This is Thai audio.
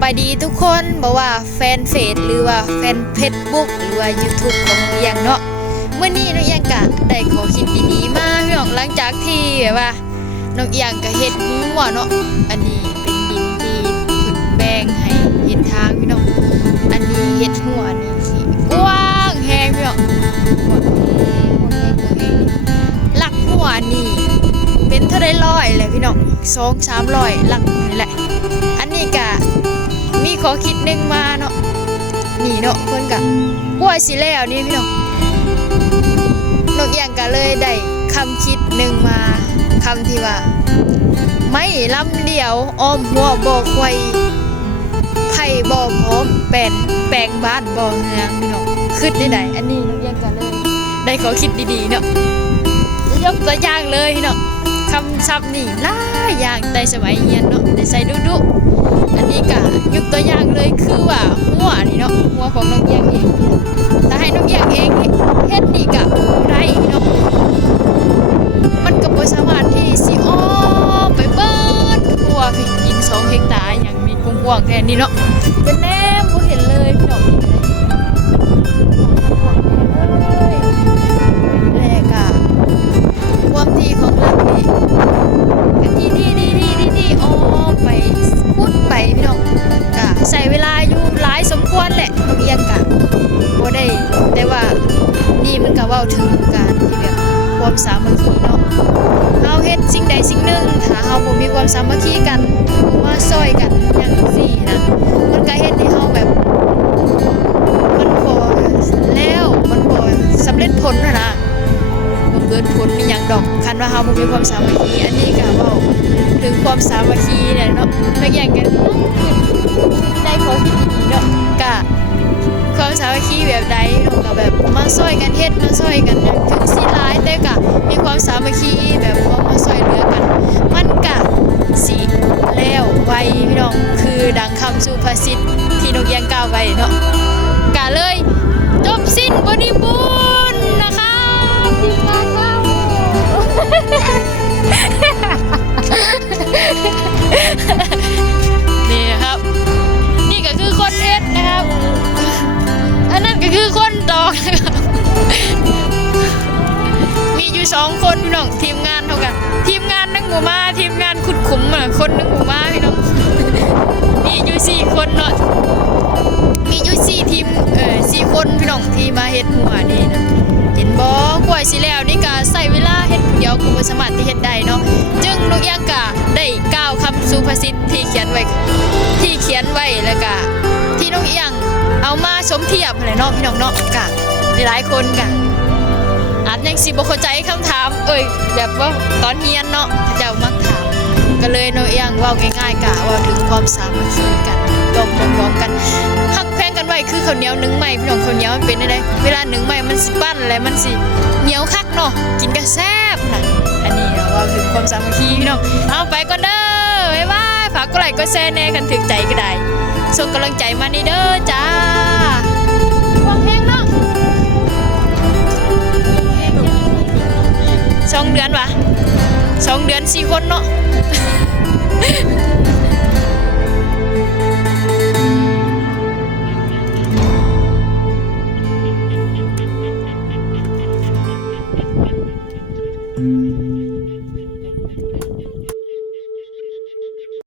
บายดีทุกคนบอกว่าแฟนเฟซหรือว่าแฟนเฟซบุ๊กหรือว่า YouTube ของน้องเอียงเนาะเมื่อนี้น้องเอียงก็ได้ขอคิดดีๆมาพี่น้องหลังจากที่แบบว่าน้องเอียงก็เฮ็ดหัวเนาะอันนี้เป็นดินที่พึ่งแบ่งให้เฮ็ดทางพี่น้องอันนี้เฮ็ดหัวนี่สิกว้างแฮงพี่น้องหลักหัวนี่เป็นเท่าได้ร้อยเลยพี่น้อง2-300หลักนี่แหละอันนี้ก็มีขอคิดนึงมาเนาะนี่เนาะเพิ่นก็ป่วยสิแล้วนี่พี่น้องนกเอียงก็เลยได้คำคิดนึงมาคำที่ว่าไม่ลำเดียวอ้อมหัวบ่ควายไผ่บ่พร้อมแปลงบ้านบ่เมืองพี่น้องคิดได้อันนี้นกเอียงก็เลยได้ขอคิดดีๆเนาะยกตัวอย่างเลยพี่น้องคำศัพท์นี่หลายอย่างแต่สมัยเรียนเนาะได้ใส่ดุๆอันนี้ก็ยกตัวอย่างเลยคือว่าหัวนี่เนาะหัวของน้องเอียงเองถ้าให้น้องเอียงเองเฮ็ดนี่ก็ได้เนาะมันก็บ่สามารถที่สิอ้อมไปเบิดหัวพี่ดิน2 เฮกตาร์อย่างมีกว้างๆแค่นี้เนาะเป็นแนมบ่เห็นเลยพี่น้องแล้วก็ความที่ของหลักนี่นี่อ้อมไปพูดไปพี่น้องก็ใช้เวลาอยู่หลายสมควรแหละน้องเอียงก็บ่ได้แต่ว่านี่มันก็เว้าถึงการที่แบบความสามัคคีเนาะเฮาเฮ็ดสิ่งใดสิ่งหนึ่งถ้าเฮาบ่มีความสามัคคีกันมาช่วยกันอย่างซี่นะมันก็เฮ็ดให้เฮาแบบมันบ่แล้วมันบ่สำเร็จผลนะบ่เกิดผลมีหยังดอกคันว่าเฮาบ่มีความสามัคคีอันนี้ก็เว้าถึงความสามัคคีเนี่ยเนาะบางอย่างกันได้ขอคิดดีๆเนาะก็ความสามัคคีแบบใดเนาะก็แบบมาช่วยกันเฮ็ดมาช่วยกันอย่างถึงสิหลายแต่ก็มีความสามัคคีแบบว่ามาช่วยเหลือกันมันก็สิแล้วไวพี่น้องคือดังคำสุภาษิตที่นกเอียงกล่าวไว้เนาะก็เลยจบสิ้นบริบูรณ์นะคะทีมงานเรานี่ครับนี่ก็คือคนเฮ็ดนะครับอันนั้นก็คือคนตอกนะครับมีอยู่2 คนพี่น้องทีมงานเท่ากันทีมงานนักหมู่มาทีมงานขุดขุมคนนึงหมู่มาพี่น้องมีอยู่4 คนเนาะมีอยู่4 ทีม4 คนพี่น้องที่มาเฮ็ดหัวนี่นะเห็นบ่กล้วยสิแล้วนี่ก็ใช้เวลาเฮ็ดเดียวก็บ่สามารถที่เฮ็ดได้เนาะจึงนกเอียงก็ได้กล่าวคำสุภาษิตที่เขียนไว้แล้วก็ที่นกเอียงเอามาสมเทียบให้เนาะพี่น้องเนาะก็หลายคนก็อาจยังสิบ่เข้าใจคำถามแบบว่าตอนเรียนเนาะเจ้ามักถามก็เลยนกเอียงเว้าง่ายๆก็เว้าถึงความสามัคคีกันต้องพร้อมๆกันฮักแพงกันไว้คือข้าวเหนียวนึ่งใหม่พี่น้องข้าวเหนียวมันเป็นได้เวลานึ่งใหม่มันสิปั้นแล้วมันสิเหนียวคักเนาะกินก็แซ่บนะอันนี้เราว่าถึงความสามัคคีพี่น้องเอาไปก่อนเด้อบ๊ายบายฝากกดไลค์กดแชร์แน่กันถึงใจก็ได้ส่งกำลังใจมานี่เด้อจ้าวางแห้งเนาะ2 เดือนวะ2 เดือน4 คนเนาะMm-hmm.